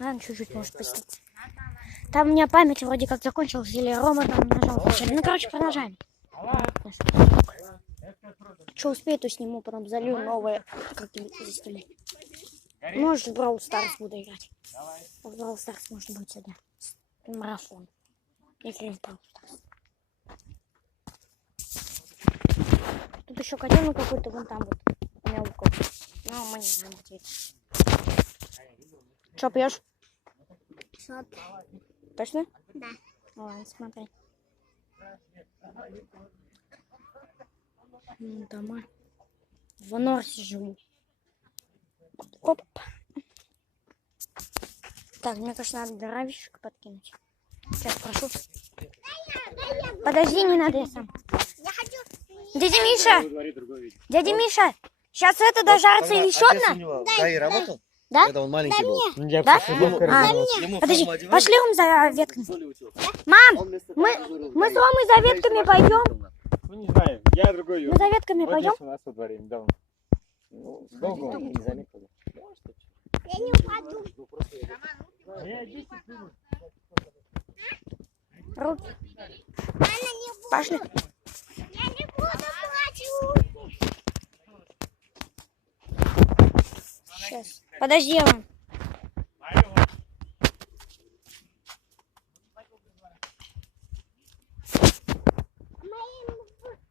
Ладно, чуть-чуть может поставить. Там у меня память вроде как закончилась, или Рома там нажал вначале. Ну, короче, продолжаем. Что успею, то сниму, потом залью новое как-нибудь застолье. Может, в Brawl Stars буду играть. В Brawl Stars может быть сегодня марафон. Если в Brawl Stars. Тут еще котенок какой-то вон там вот. Мелкий. Ну, мы не знаем, где это. Что пьешь? Шот. Точно? Да. Ладно, смотри. Дома. В Норсе живу. Оп. Так, мне кажется, надо дровишек подкинуть. Сейчас прошу. Подожди, не надо, я сам. Я хочу... Дядя Миша! Дядя Миша! Сейчас это дожарится и еще одна? Дай работал? Да? Когда он маленький был. Да? Ему Подожди, форму одевали, пошли он за ветками. солью учил. Мам, Он вместо мы того дежурил. с Ромой за ветками пойдем. Ну не знаю, я другой. Мы за ветками Вот пойдем. здесь у нас во дворе недавно. Ну, долго он. Не заметил. Я не упаду. Руки. Она не буду. Пошли. Я не буду плачу. Сейчас. Подожди, Ром.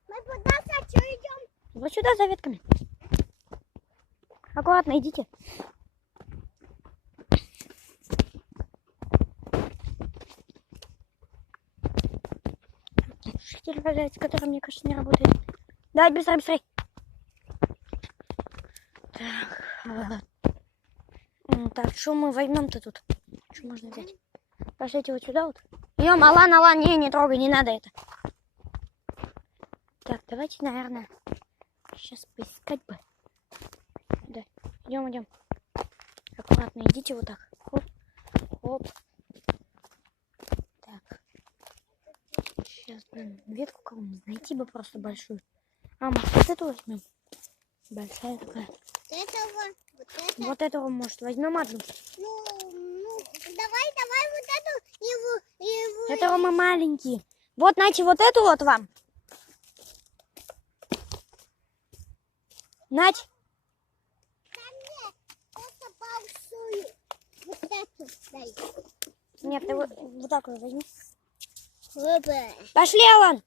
Мы куда хочу идем? Вот сюда за ветками. Аккуратно, идите. Шкель валяется, который, мне кажется, не работает. Давай, быстрее, быстрее. Так, что мы возьмем-то тут? Что можно взять? Пошлите вот сюда вот. Идем, Алан, не трогай, не надо это. Так, давайте, наверное, сейчас поискать бы. Да, идем. Аккуратно идите вот так. Хоп, хоп. Так. Сейчас, блин, ветку кого-нибудь найти бы просто большую. А, может, вот эту возьмем? Большая такая. Вот этого, может, возьмем одну. Ну, давай вот эту его. Это Рома маленький. Вот, знаете, вот эту вот вам. Нать. Просто большую. Вот эту дай. Нет, ты вот так вот возьми. Опа. Пошли, Алан.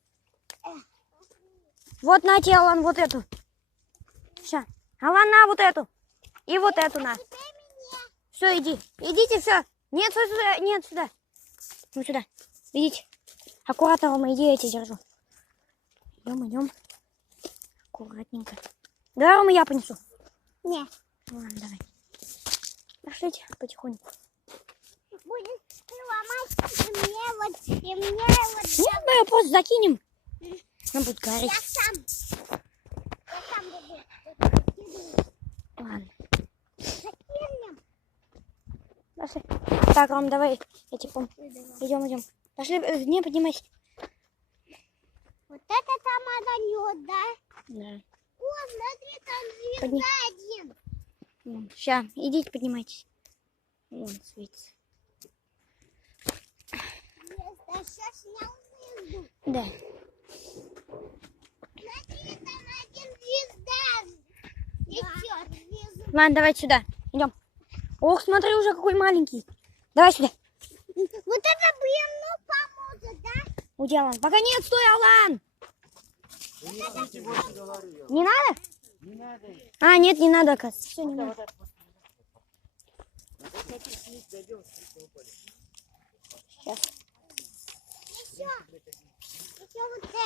Вот, нате, Алан, вот эту. Все. Алан, на вот эту. И вот эту на. Все, иди. Идите, все. Нет, сюда. Нет, сюда. Ну, сюда. Идите. Аккуратно, Рома, иди, я тебя держу. Идем. Аккуратненько. Давай, Рома, я понесу. Не. Ладно, давай. Пошлите потихоньку. Будет ломать и мне вот. Нет, мы ее просто закинем. Она будет гореть. Я сам буду. Ладно. Закинем. Пошли. Так, Ром, давай. Я тебе помню. Идем. Пошли, не поднимайся. Вот это там огонек, да? Да. О, смотри, там звезда один. Сейчас, идите, поднимайтесь. Вон светится. Звезда, сейчас снял звезду. Да. Смотри, там один звезда. Несет звезду. Ладно, давай сюда. Идем. Ох, смотри, уже какой маленький. Давай сюда. Вот это, блин, ну поможет, да? Уйди, Алан. Пока нет, стой, Алан. Не надо? Не надо. А, нет, не надо, оказывается. Все, не надо. Сейчас. Еще вот это.